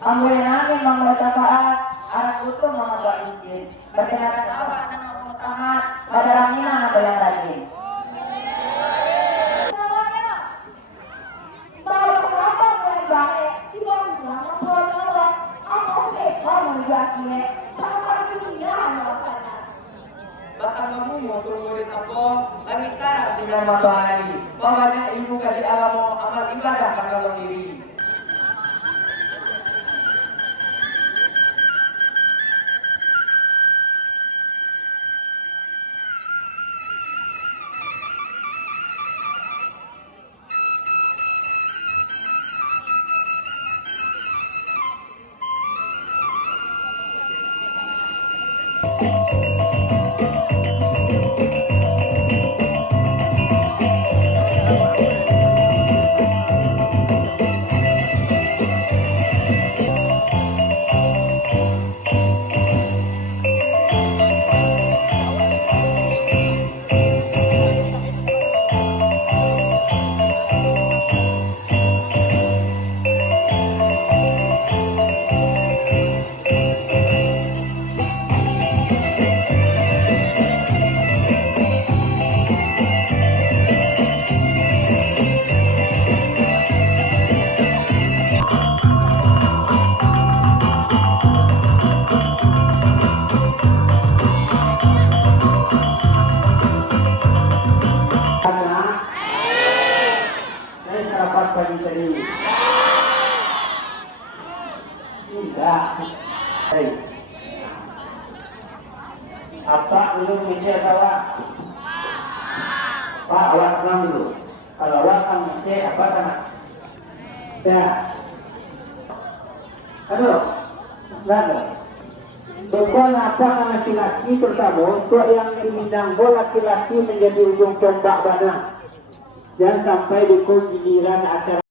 Ambil angin mangga tapaat, arah utuh mangga izin. Perkenalkan apa nama utama, pada angina nama yang lagi. Batang kamu mau tunggu di tampong, langit tanah sinar matahari. Bawahnya ibu kadi alamu amal ibadah pada diri. Apa belum bisa bawa? Pak awak pulang dulu. Kalau awak kan mesti apa tanah? Ya. Aduh, mana? Bukan apa laki-laki terutama untuk yang dimindang bola laki-laki menjadi ujung tombak bana. Dan sampai di giliran acara